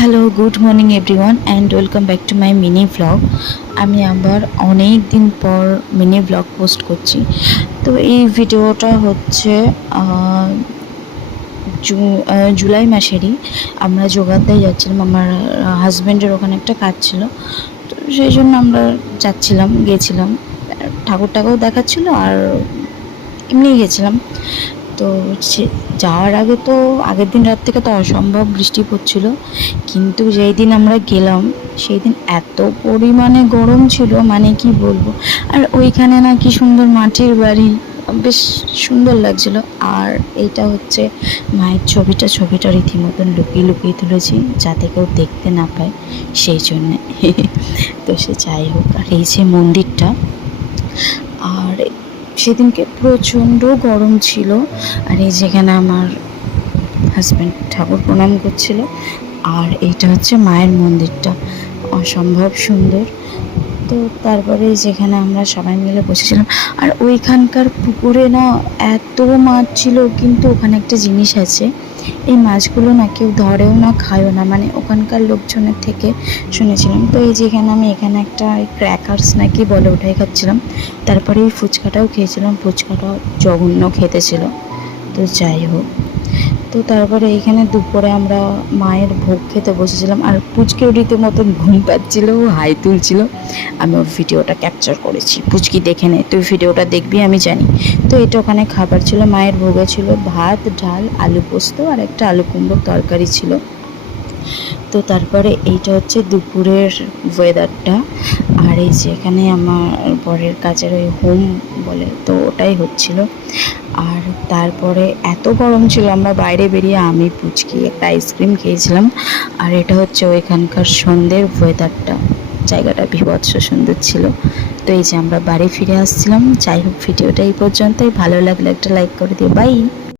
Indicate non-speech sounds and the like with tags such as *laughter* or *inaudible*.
Hello good morning everyone and welcome back to my mini blog আমি আবার অনেক দিন পর মিনি ব্লগ পোস্ট করছি। তো এই ভিডিওটা হচ্ছে জুলাই মাসেরই। আমরা যোগাদ্দায় যাচ্ছিলাম, আমার হাজব্যান্ডের ওখানে একটা কাজ ছিল। তো সেই জন্য আমরা যাচ্ছিলাম, গেছিলাম। ঠাকুরটাকেও দেখাচ্ছিল আর এমনি গেছিলাম। তো সে যাওয়ার আগে তো আগের দিন রাত থেকে তো অসম্ভব বৃষ্টি পড়ছিল। কিন্তু যেই দিন আমরা গেলাম, সেই দিন এত পরিমাণে গরম ছিল মানে কি বলব? আর ওইখানে না কি সুন্দর মাটির বাড়ি, বেশ সুন্দর লাগছিল। আর এইটা হচ্ছে মায়ের ছবিটা ছবিটা রীতিমতন লুকিয়ে লুকিয়ে তুলেছি, যাতে কেউ দেখতে না পায় সেই জন্যে। *laughs* তো সে যাই হোক, আর এই যে মন্দিরটা, আর সেদিনকে প্রচণ্ড গরম ছিল। আর এই যেখানে আমার হাজব্যান্ড ঠাকুর প্রণাম করছিল, আর এইটা হচ্ছে মায়ের মন্দিরটা। অসম্ভব সুন্দর। তো তারপরে যেখানে আমরা সবাই মিলে বসেছিলাম, আর ওইখানকার পুকুরে না এত মাছ ছিল, কিন্তু ওখানে একটা জিনিস আছে, এই মাছগুলো না কেউ ধরেও না, খায়ও না মানে ওখানকার লোকজনের থেকে শুনেছিলাম। তো এই যেখানে আমি এখানে একটা ক্র্যাকার্স নাকি বলে ওটাই খাচ্ছিলাম, তারপরে এই ফুচকাটাও খেয়েছিলাম, ফুচকাটাও জঘন্য খেতে ছিল। তো যাই হোক। তো তারপরে এইখানে দুপুরে আমরা মায়ের ভোগ খেতে বসেছিলাম আর পুচকে রীতিমতন ঘুম পাচ্ছিল হাই তুলছিল। আমি ওর ভিডিওটা ক্যাপচার করেছি। পুচকি দেখে নে, তুই ভিডিওটা দেখবি, আমি জানি। তো এটা ওখানে খাবার ছিল, মায়ের ভোগে ছিল ভাত, ডাল, আলু পোস্ত আর একটা আলু কুমড়োর তরকারি ছিল। তো তারপরে এইটা হচ্ছে দুপুরের ওয়েদারটা আর এই যে এখানে আমার বরের কাজের ওই হোম বলে, তো ওটাই হচ্ছিল। আর তারপরে এত গরম ছিল, আমরা বাইরে বেরিয়ে আমি পুচকি একটা আইসক্রিম খেয়েছিলাম। আর এটা হচ্ছে ওইখানকার সন্ধ্যের ওয়েদারটা জায়গাটা বিভৎস সুন্দর ছিল। তো এই যে আমরা বাড়ি ফিরে আসছিলাম। যাই হোক ভিডিওটা এই পর্যন্তই। ভালো লাগলে একটা লাইক করে দিও। বাই